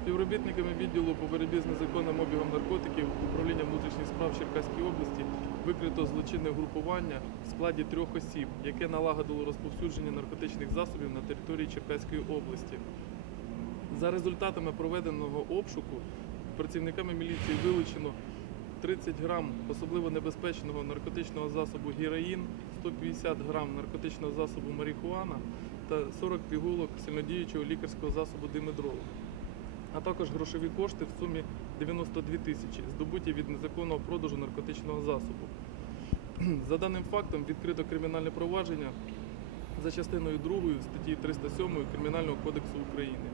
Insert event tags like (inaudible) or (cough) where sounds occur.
Співробітниками відділу по боротьбі з незаконним обігом наркотиків управління внутрішніх справ Черкаської області викрито злочинне групування в складі трьох осіб, яке налагодило розповсюдження наркотичних засобів на території Черкаської області. За результатами проведеного обшуку працівниками міліції вилучено 30 грам особливо небезпечного наркотичного засобу героїн, 150 грам наркотичного засобу марихуана та 40 пігулок сильнодіючого лікарського засобу димедрол, а також грошові кошти в сумі 92 тисячі, здобуті від незаконного продажу наркотичного засобу. (clears throat) За даним фактом відкрито кримінальне провадження за частиною 2 статті 307 Кримінального кодексу України.